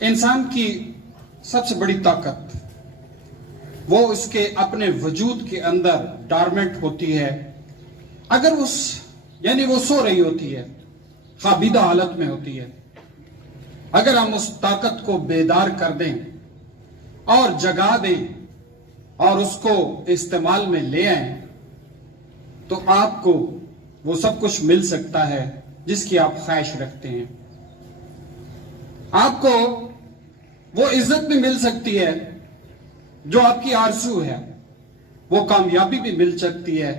انسان کی سب سے بڑی طاقت وہ اس کے اپنے وجود کے اندر ڈارمنٹ ہوتی ہے. اگر وہ سو رہی ہوتی ہے، خوابیدہ حالت میں ہوتی ہے، اگر ہم اس طاقت کو بیدار کر دیں اور جگا دیں اور اس کو استعمال میں لے آئیں تو آپ کو وہ سب کچھ مل سکتا ہے جس کی آپ خواہش رکھتے ہیں. آپ کو وہ عزت بھی مل سکتی ہے جو آپ کی آرزو ہے، وہ کامیابی بھی مل سکتی ہے،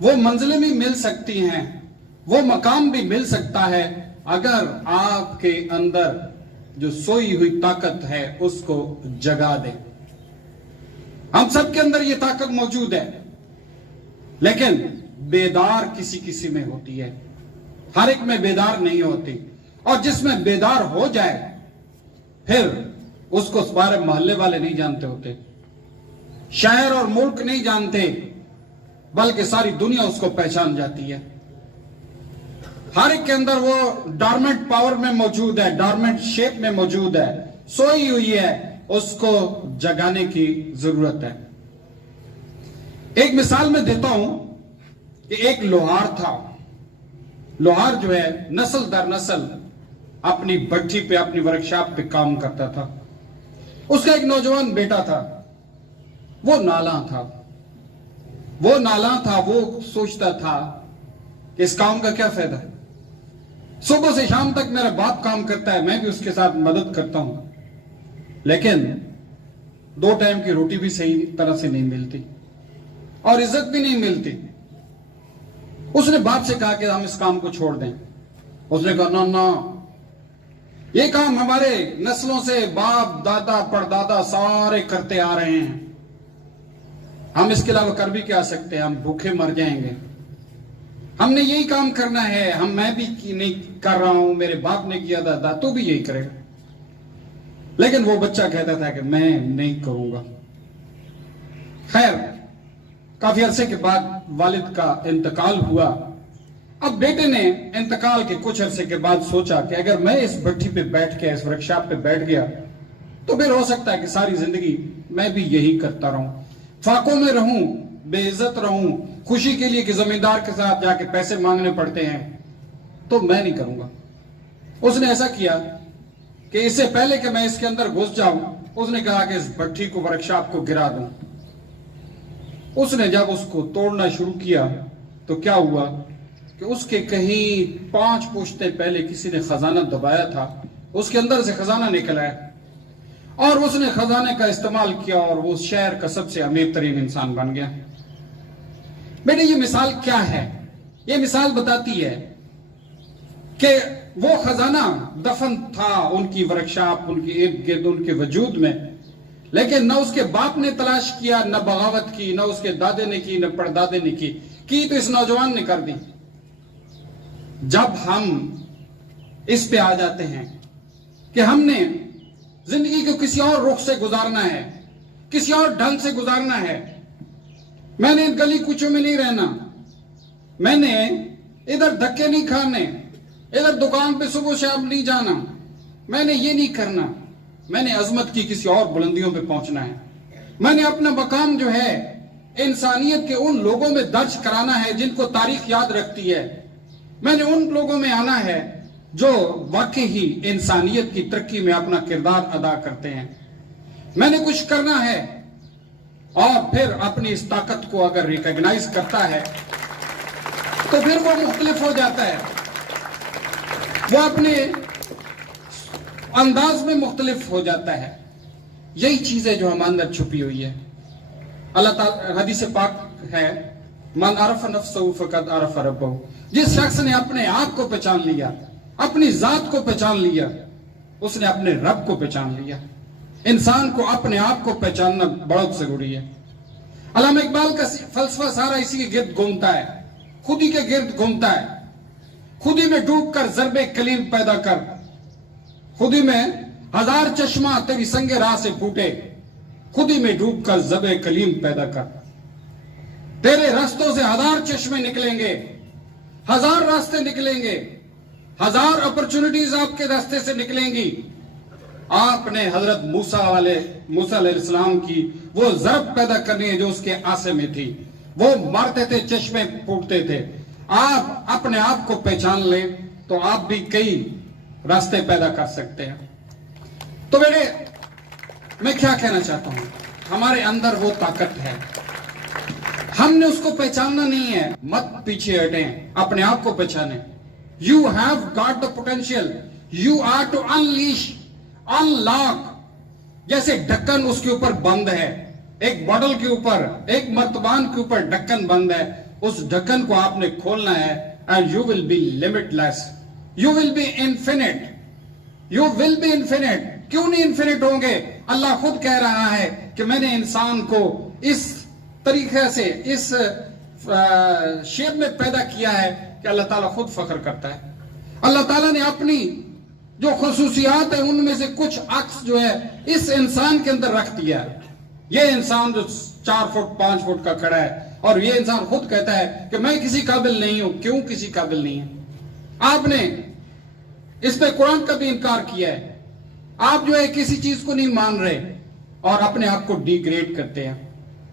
وہ منزلیں بھی مل سکتی ہیں، وہ مقام بھی مل سکتا ہے اگر آپ کے اندر جو سوئی ہوئی طاقت ہے اس کو جگا دیں. ہم سب کے اندر یہ طاقت موجود ہے، لیکن بیدار کسی کسی میں ہوتی ہے، ہر ایک میں بیدار نہیں ہوتی. اور جس میں بیدار ہو جائے پھر اس کو سارے محلے والے نہیں جانتے ہوتے، شہر اور ملک نہیں جانتے، بلکہ ساری دنیا اس کو پہچان جاتی ہے. ہر ایک کے اندر وہ ڈارمنٹ پاور میں موجود ہے، ڈارمنٹ شیپ میں موجود ہے، سوئی ہوئی ہے، اس کو جگانے کی ضرورت ہے. ایک مثال میں دیتا ہوں کہ ایک لوہار تھا. لوہار جو ہے نسل در نسل اپنی بھٹی پہ، اپنی ورکشاپ پہ کام کرتا تھا. اس کا ایک نوجوان بیٹا تھا، وہ نالاں تھا. وہ سوچتا تھا کہ اس کام کا کیا فائدہ ہے، صبح سے شام تک میرا باپ کام کرتا ہے، میں بھی اس کے ساتھ مدد کرتا ہوں، لیکن 2 ٹائم کی روٹی بھی صحیح طرح سے نہیں ملتی اور عزت بھی نہیں ملتی. اس نے باپ سے کہا کہ ہم اس کام کو چھوڑ دیں. اس نے کہا نہ، یہ کام ہمارے نسلوں سے باپ دادا پردادا سارے کرتے آ رہے ہیں، ہم اس کے علاوہ کر بھی کیا سکتے ہیں، ہم بھوکے مر جائیں گے، ہم نے یہی کام کرنا ہے، میں بھی نہیں کر رہا ہوں، میرے باپ نے کیا تھا، تو بھی یہی کرے گا. لیکن وہ بچہ کہتا تھا کہ میں نہیں کروں گا. خیر، کافی عرصے کے بعد والد کا انتقال ہوا. اب بیٹے نے انتقال کے کچھ عرصے کے بعد سوچا کہ اگر میں اس بھٹی پہ بیٹھ کے، اس ورکشاپ پہ بیٹھ گیا تو پھر ہو سکتا ہے کہ ساری زندگی میں بھی یہی کرتا رہوں، فاقوں میں رہوں، بے عزت رہوں، خوشی کے لیے کہ زمیندار کے ساتھ جا کے پیسے مانگنے پڑتے ہیں، تو میں نہیں کروں گا. اس نے ایسا کیا کہ اس سے پہلے کہ میں اس کے اندر گھس جاؤں، اس نے کہا کہ اس بھٹی کو، ورکشاپ کو گرا دوں. اس نے جب اس کو توڑنا شروع کیا تو کیا ہوا کہ اس کے کہیں 5 پشتے پہلے کسی نے خزانہ دبایا تھا، اس کے اندر سے خزانہ نکل آیا اور اس نے خزانے کا استعمال کیا اور وہ شہر کا سب سے امیر ترین انسان بن گیا. بیٹے، یہ مثال کیا ہے؟ یہ مثال بتاتی ہے کہ وہ خزانہ دفن تھا ان کی ورکشاپ، ان کے ارد گرد، ان کے وجود میں، لیکن نہ اس کے باپ نے تلاش کیا، نہ بغاوت کی، نہ اس کے دادے نے کی، نہ پردادے نے کی تو اس نوجوان نے کر دی. جب ہم اس پہ آ جاتے ہیں کہ ہم نے زندگی کو کسی اور رخ سے گزارنا ہے، کسی اور ڈھنگ سے گزارنا ہے، میں نے گلی کوچوں میں نہیں رہنا، میں نے ادھر دھکے نہیں کھانے، ادھر دکان پہ صبح شام نہیں جانا، میں نے یہ نہیں کرنا، میں نے عظمت کی کسی اور بلندیوں پہ پہنچنا ہے، میں نے اپنا مقام جو ہے انسانیت کے ان لوگوں میں درج کرانا ہے جن کو تاریخ یاد رکھتی ہے، میں نے ان لوگوں میں آنا ہے جو واقعی ہی انسانیت کی ترقی میں اپنا کردار ادا کرتے ہیں. میں نے کچھ کرنا ہے اور پھر اپنی اس طاقت کو اگر ریکگنائز کرتا ہے تو پھر وہ مختلف ہو جاتا ہے، وہ اپنے انداز میں مختلف ہو جاتا ہے. یہی چیز ہے جو ہم اندر چھپی ہوئی ہے. اللہ تعالیٰ حدیث پاک ہے، من عرف نفسہ فقد عرف ربہ. جس شخص نے اپنے آپ کو پہچان لیا، اپنی ذات کو پہچان لیا، اس نے اپنے رب کو پہچان لیا. انسان کو اپنے آپ کو پہچاننا بہت ضروری ہے. علامہ اقبال کا فلسفہ سارا اسی کے گرد گھومتا ہے، خودی کے گرد گھومتا ہے. خودی میں ڈوب کر ضرب کلیم پیدا کر، خودی میں 1000 چشمہ تیری سنگ راہ سے پھوٹے، خودی میں ڈوب کر ضرب کلیم پیدا کر. تیرے راستوں سے 1000 چشمے نکلیں گے، 1000 راستے نکلیں گے، 1000 اپرچونٹیز آپ کے راستے سے نکلیں گی، آپ نے حضرت موسیٰ علیہ السلام کی وہ ضرب پیدا کرنی ہے جو اس کے آسے میں تھی. وہ مارتے تھے, چشمے پھوٹتے تھے. آپ اپنے آپ کو پہچان لیں تو آپ بھی کئی راستے پیدا کر سکتے ہیں. تو بیٹے میں کیا کہنا چاہتا ہوں, ہمارے اندر وہ طاقت ہے, ہم نے اس کو پہچاننا نہیں ہے. مت پیچھے ہٹیں, اپنے آپ کو پہچانیں. You have got the potential. You are to unleash, unlock. جیسے ڈھکن اس کے اوپر بند ہے, ایک بوٹل کے اوپر, ایک مرتبان کے اوپر ڈھکن بند ہے, اس ڈھکن کو آپ نے کھولنا ہے. And you will be limitless. You will be infinite. You will be infinite. کیوں نہیں انفینٹ ہوں گے؟ اللہ خود کہہ رہا ہے کہ میں نے انسان کو اس طریقے سے, اس شیپ میں پیدا کیا ہے کہ اللہ تعالیٰ خود فخر کرتا ہے. اللہ تعالیٰ نے اپنی جو خصوصیات ہیں ان میں سے کچھ عکس جو ہے اس انسان کے اندر رکھ دیا ہے. یہ انسان جو 4 فٹ 5 فٹ کا کھڑا ہے, اور یہ انسان خود کہتا ہے کہ میں کسی قابل نہیں ہوں. کیوں کسی قابل نہیں ہے؟ آپ نے اس پہ قرآن کا بھی انکار کیا ہے. آپ جو ہے کسی چیز کو نہیں مان رہے اور اپنے آپ کو ڈی گریڈ کرتے ہیں.